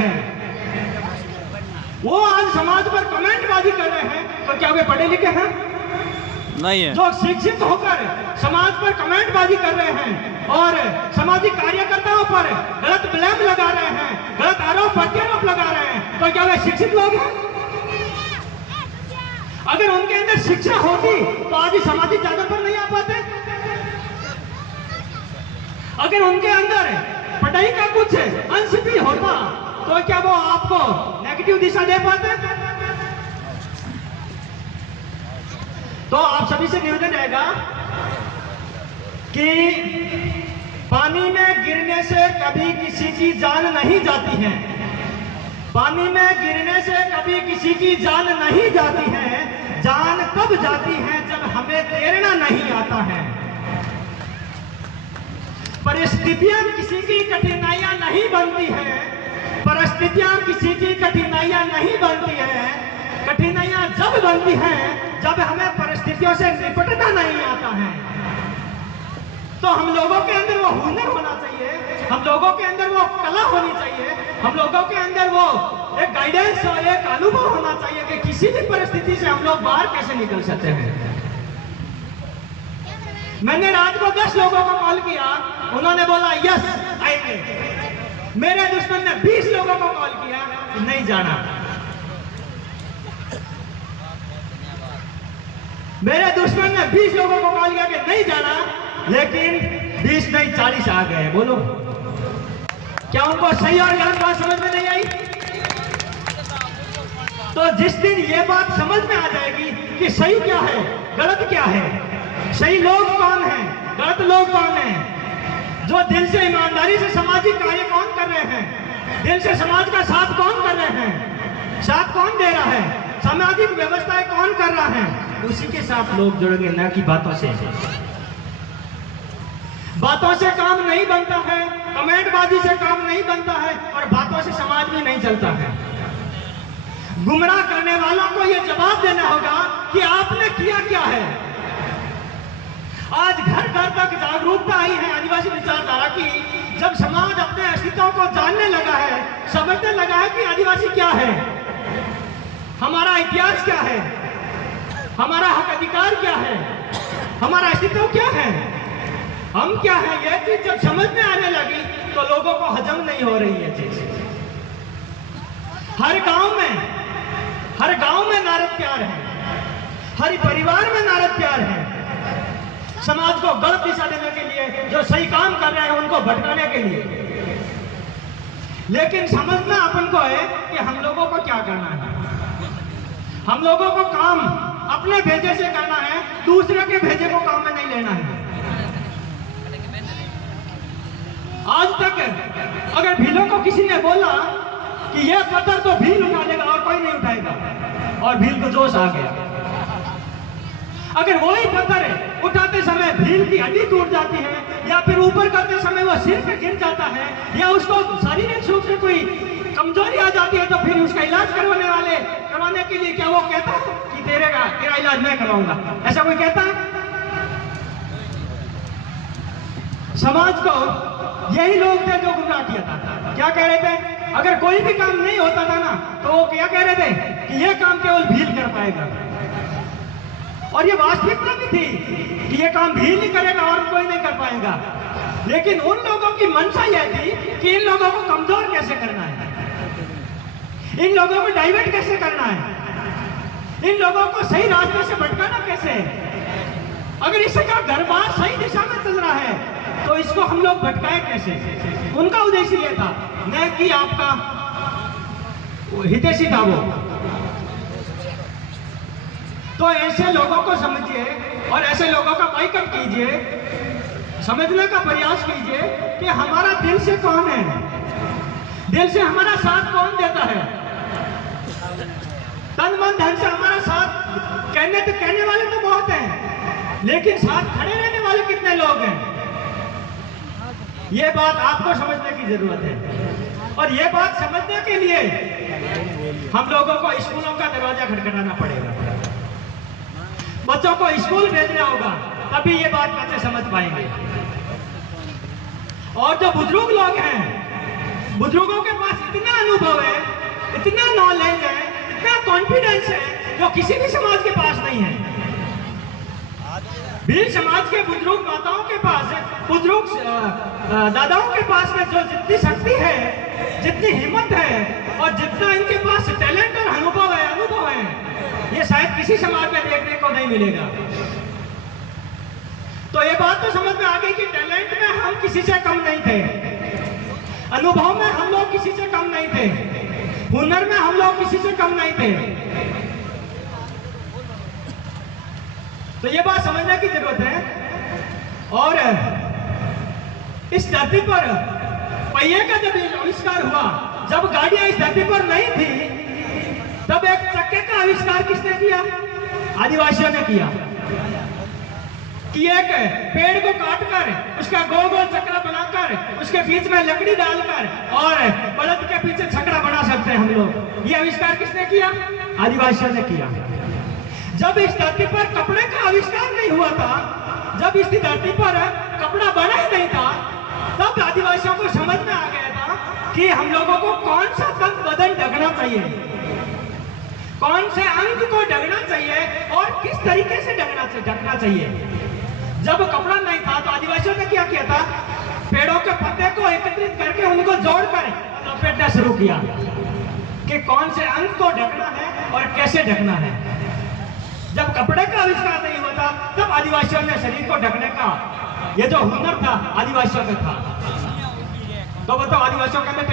हैं, वो आज समाज पर कमेंटबाजी कर रहे हैं, तो क्या वे पढ़े लिखे हैं? नहीं है। जो शिक्षित होकर समाज पर कमेंटबाजी कर रहे हैं और सामाजिक कार्यकर्ताओं पर गलत ब्लेम लगा रहे हैं, गलत आरोप प्रत्यारोप लगा रहे हैं, तो क्या वे शिक्षित लोग हैं? अगर उनके अंदर शिक्षा होती तो आज ही सामाजिक जागरण पर नहीं आ पाते। अगर उनके अंदर पढ़ाई का कुछ अंश भी होता तो क्या वो आपको नेगेटिव दिशा दे पाते? तो आप सभी से निवेदन रहेगा कि पानी में गिरने से कभी किसी की जान नहीं जाती है। पानी में गिरने से कभी किसी की जान नहीं जाती है। जान तब जाती है जब हमें तैरना नहीं आता है। परिस्थितियां किसी की कठिनाइयां नहीं बनती है। परिस्थितियां किसी की कठिनाइयां नहीं बनती है। कठिनाइयां जब बनती हैं जब हमें परिस्थितियों से निपटना नहीं आता है। तो हम लोगों के अंदर वो हुनर होना चाहिए, हम लोगों के अंदर वो कला होनी चाहिए, हम लोगों के अंदर वो एक गाइडेंस और एक अनुभव होना चाहिए कि किसी भी परिस्थिति से हम लोग बाहर कैसे निकल सकते हैं। मैंने रात को 10 लोगों को कॉल किया, उन्होंने बोला यस आएंगे। मेरे दुश्मन ने 20 लोगों को कॉल किया, नहीं जाना। मेरे दुश्मन ने 20 लोगों को कॉल किया कि नहीं जाना, लेकिन 20 नहीं 40 आ गए। बोलो, क्या उनको सही और गलत बात समझ में नहीं आई? तो जिस दिन ये बात समझ में आ जाएगी कि सही क्या है, गलत क्या है, सही लोग कौन हैं, गलत लोग कौन हैं, जो दिल से ईमानदारी से सामाजिक कार्य कौन कर रहे हैं, दिल से समाज का साथ कौन कर रहे हैं, साथ कौन दे रहा है, सामाजिक व्यवस्थाएं कौन कर रहा है, उसी के साथ लोग जुड़ेंगे, न कि बातों से। बातों से काम नहीं बनता है, कमेंटबाजी से काम नहीं बनता है, और बातों से समाज भी नहीं चलता है। गुमराह करने वालों को यह जवाब देना होगा कि आपने किया क्या है। आज घर घर तक जागरूकता आई है आदिवासी विचारधारा की। जब समाज अपने अस्तित्व को जानने लगा है, समझने लगा है कि आदिवासी क्या है, हमारा इतिहास क्या है, हमारा हक अधिकार क्या है, हमारा अस्तित्व क्या है, हम क्या है, यह चीज जब समझ में आने लगी तो लोगों को हजम नहीं हो रही है चीज। हर गांव में नारद प्यार है, हर परिवार में नारद प्यार है। समाज को गलत दिशा देने के लिए, जो सही काम कर रहे हैं उनको भटकाने के लिए। लेकिन समझना अपन को है कि हम लोगों को क्या करना है। हम लोगों को काम अपने भेजे से करना है, दूसरे के भेजे को काम में नहीं लेना है। आज तक अगर भीलों को किसी ने बोला कि यह पत्थर तो भील उठा लेगा और कोई नहीं उठाएगा, और भील को जोश आ गया। अगर वही पत्थर उठाते समय भील की हड्डी टूट जाती है, या फिर ऊपर करते समय वो सिर पे गिर जाता है, या उसको शारीरिक रूप से कोई कमजोरी आ जाती है, तो फिर उसका इलाज करवाने के लिए क्या वो कहता है कि तेरा इलाज मैं करवाऊंगा? ऐसा कोई कहता है? समाज को यही लोग थे जो गुमराह किया था। क्या कह रहे थे? अगर कोई भी काम नहीं होता था ना, तो वो क्या कह रहे थे कि यह काम केवल भील कर पाएगा। और ये वास्तविकता भी थी कि ये काम भील ही करेगा और कोई नहीं कर पाएगा। लेकिन उन लोगों की मंशा यह थी कि इन लोगों को कमजोर कैसे करना है, इन लोगों को डाइवर्ट कैसे करना है, इन लोगों को सही रास्ते से भटकाना कैसे है। अगर इसका घर-बार सही दिशा में चल रहा है तो इसको हम लोग भटकाए कैसे। उनका उद्देश्य यह था, न कि आपका हितैषी था वो। तो ऐसे लोगों को समझिए और ऐसे लोगों का बाइकआउट कीजिए, समझने का प्रयास कीजिए कि हमारा दिल से कौन है, दिल से हमारा साथ कौन देता है। तन मन धन से हमारा साथ कहने वाले तो बहुत हैं, लेकिन साथ खड़े रहने वाले कितने लोग हैं, ये बात आपको समझने की जरूरत है। और ये बात समझने के लिए हम लोगों को स्कूलों का दरवाजा खटखटाना पड़ेगा, बच्चों को स्कूल भेजना होगा, तभी ये बात बच्चे समझ पाएंगे। और जो बुजुर्ग लोग हैं, बुजुर्गों के पास इतना अनुभव अनुभव है, इतना नॉलेज है, इतना कॉन्फिडेंस है जो किसी भी समाज के पास नहीं है। भील समाज के बुजुर्ग माताओं के पास, बुजुर्ग दादाओं के पास में जो जितनी शक्ति है, जितनी हिम्मत है और जितना इनके पास टैलेंट और अनुभव है, ये शायद किसी समाज में देखने को नहीं मिलेगा। तो ये बात तो समझ में आ गई कि टैलेंट में हम किसी से कम नहीं थे, अनुभव में हम लोग किसी से कम नहीं थे, हुनर में हम लोग किसी से कम नहीं थे। तो ये बात समझने की जरूरत है। और इस धरती पर पहिए का जब आविष्कार हुआ, जब गाड़ियां इस धरती पर नहीं थी, तब एक चक्के का आविष्कार किसने किया? आदिवासियों ने किया। कि एक पेड़ को काटकर उसका गोल गोल चक्रा बनाकर उसके बीच में लकड़ी डालकर और बलद के पीछे छकड़ा बना सकते हैं हम लोग। ये आविष्कार किसने किया? आदिवासियों ने किया। जब इस धरती पर कपड़े का आविष्कार नहीं हुआ था, जब इस धरती पर कपड़ा बना ही नहीं था, तब आदिवासियों को समझ में आ गया था कि हम लोगों को कौन सा तन बदन ढकना चाहिए, कौन से अंग को ढकना चाहिए और किस तरीके से ढकना चाहिए। जब कपड़ा नहीं था तो आदिवासियों ने क्या किया था? पेड़ों के पत्ते को एकत्रित करके उनको जोड़कर लपेटना शुरू किया कि कौन से अंग को ढकना है और कैसे ढकना है। जब कपड़े का आविष्कार नहीं हुआ था, तब आदिवासियों ने शरीर को ढकने का ये जो हुनर था आदिवासियों में था। तो बताओ आदिवासियों के अंदर